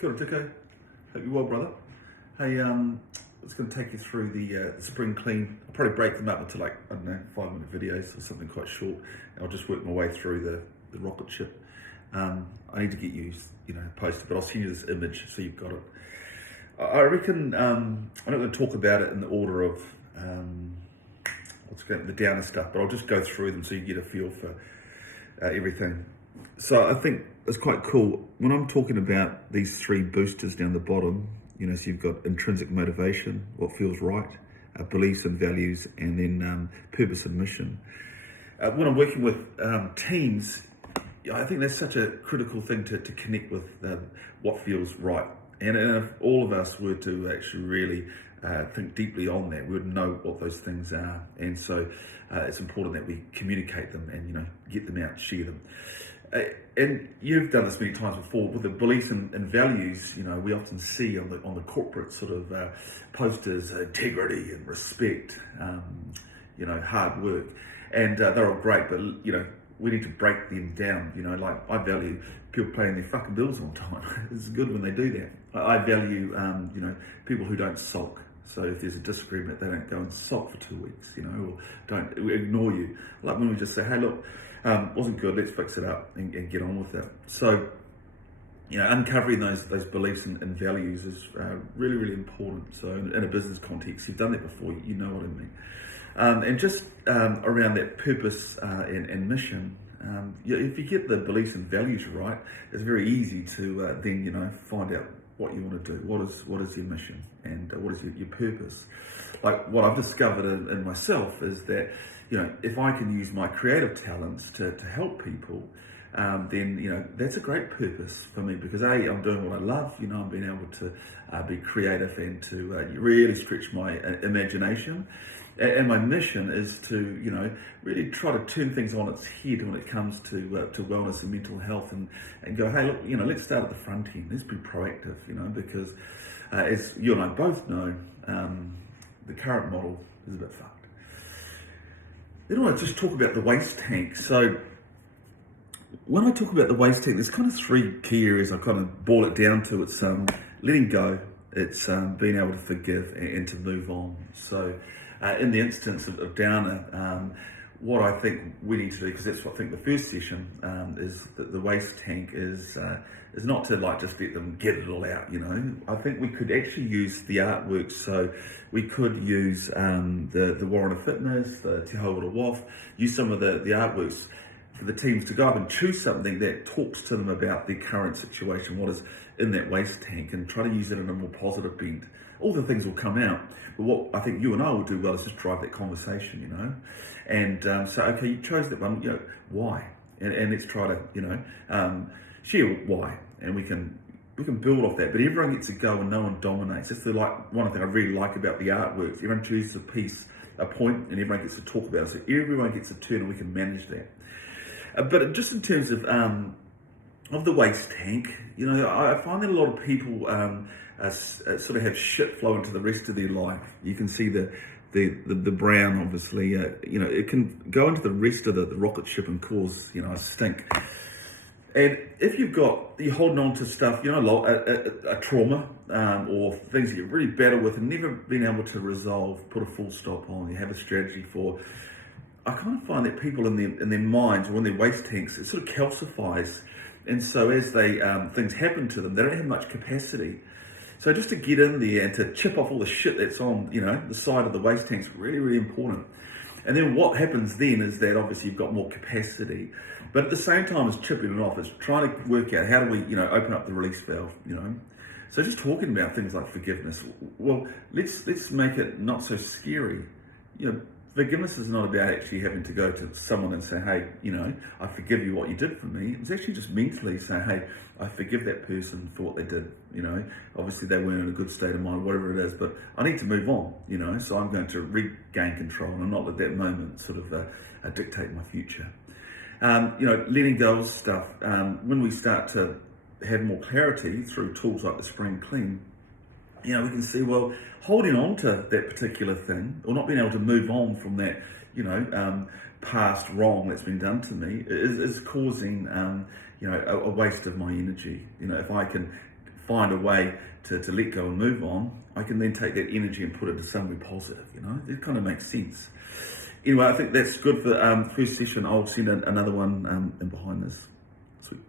Kia ora, Tico. Hope you're well, brother. Hey, I was going to take you through the spring clean. I'll probably break them up into 5-minute videos or something quite short. And I'll just work my way through the rocket ship. I need to get you, posted, but I'll send you this image so you've got it. I reckon I'm not going to talk about it in the order of the downer stuff, but I'll just go through them so you get a feel for everything. So I think it's quite cool when I'm talking about these three boosters down the bottom. So you've got intrinsic motivation, what feels right, beliefs and values, and then purpose and mission. When I'm working with teams, I think that's such a critical thing to connect with what feels right. And if all of us were to actually really think deeply on that, we would know what those things are. And so it's important that we communicate them and, get them out, share them. And you've done this many times before with the beliefs and values. We often see on the corporate sort of posters, integrity and respect, hard work, and they're all great. But we need to break them down. I value people paying their fucking bills on time. It's good when they do that. I value people who don't sulk. So if there's a disagreement, they don't go and sulk for 2 weeks, or don't ignore you. Like when we just say, hey, look, wasn't good, let's fix it up and get on with it. So, uncovering those beliefs and values is really, really important. So in a business context, you've done that before, you know what I mean. And just around that purpose and mission, if you get the beliefs and values right, it's very easy to then, find out what you want to do. What is your mission and what is your purpose? Like what I've discovered in myself is that, if I can use my creative talents to help people, then, that's a great purpose for me because I'm doing what I love, I'm being able to be creative and to really stretch my imagination. And my mission is to, really try to turn things on its head when it comes to wellness and mental health and go, hey, look, let's start at the front end. Let's be proactive, because as you and I both know, the current model is a bit fucked. Then I want to just talk about the waste tank. So when I talk about the waste tank, there's kind of three key areas I kind of boil it down to. It's letting go, it's being able to forgive and to move on. So in the instance of Downer, what I think we need to do, because that's what I think the first session is that the waste tank is not to just let them get it all out, I think we could actually use the artwork. So we could use the Warren of Fitness, the Te Hauora Waf, use some of the artworks for the teams to go up and choose something that talks to them about their current situation, what is in that waste tank, and try to use it in a more positive bent. All the things will come out, but what I think you and I will do well is just drive that conversation, and so, okay, you chose that one, why? And let's try to, share why, and we can build off that, but everyone gets to go and no one dominates. That's one thing I really like about the artworks. Everyone chooses a point, and everyone gets to talk about it, so everyone gets a turn and we can manage that. But just in terms of the waste tank, I find that a lot of people sort of have shit flow into the rest of their life. You can see the brown, obviously, it can go into the rest of the rocket ship and cause, a stink. And if you're holding on to stuff, a trauma or things that you're really battle with and never been able to resolve, put a full stop on, you have a strategy for, I kind of find that people in their minds or in their waste tanks, it sort of calcifies. And so as things happen to them, they don't have much capacity. So just to get in there and to chip off all the shit that's on, the side of the waste tank is really, really important. And then what happens then is that obviously you've got more capacity. But at the same time as chipping it off, it's trying to work out how do we, open up the release valve, So just talking about things like forgiveness, well, let's make it not so scary. Forgiveness is not about actually having to go to someone and say, hey, I forgive you what you did for me. It's actually just mentally saying, hey, I forgive that person for what they did. Obviously they weren't in a good state of mind, whatever it is, but I need to move on, so I'm going to regain control and not let that moment sort of dictate my future. Letting go of stuff. When we start to have more clarity through tools like the Spring Clean, we can see, well, holding on to that particular thing or not being able to move on from that, past wrong that's been done to me is causing, a waste of my energy. If I can find a way to let go and move on, I can then take that energy and put it to somewhere positive, you know? It kind of makes sense. Anyway, I think that's good for the first session. I'll send another one in behind this. Sweet.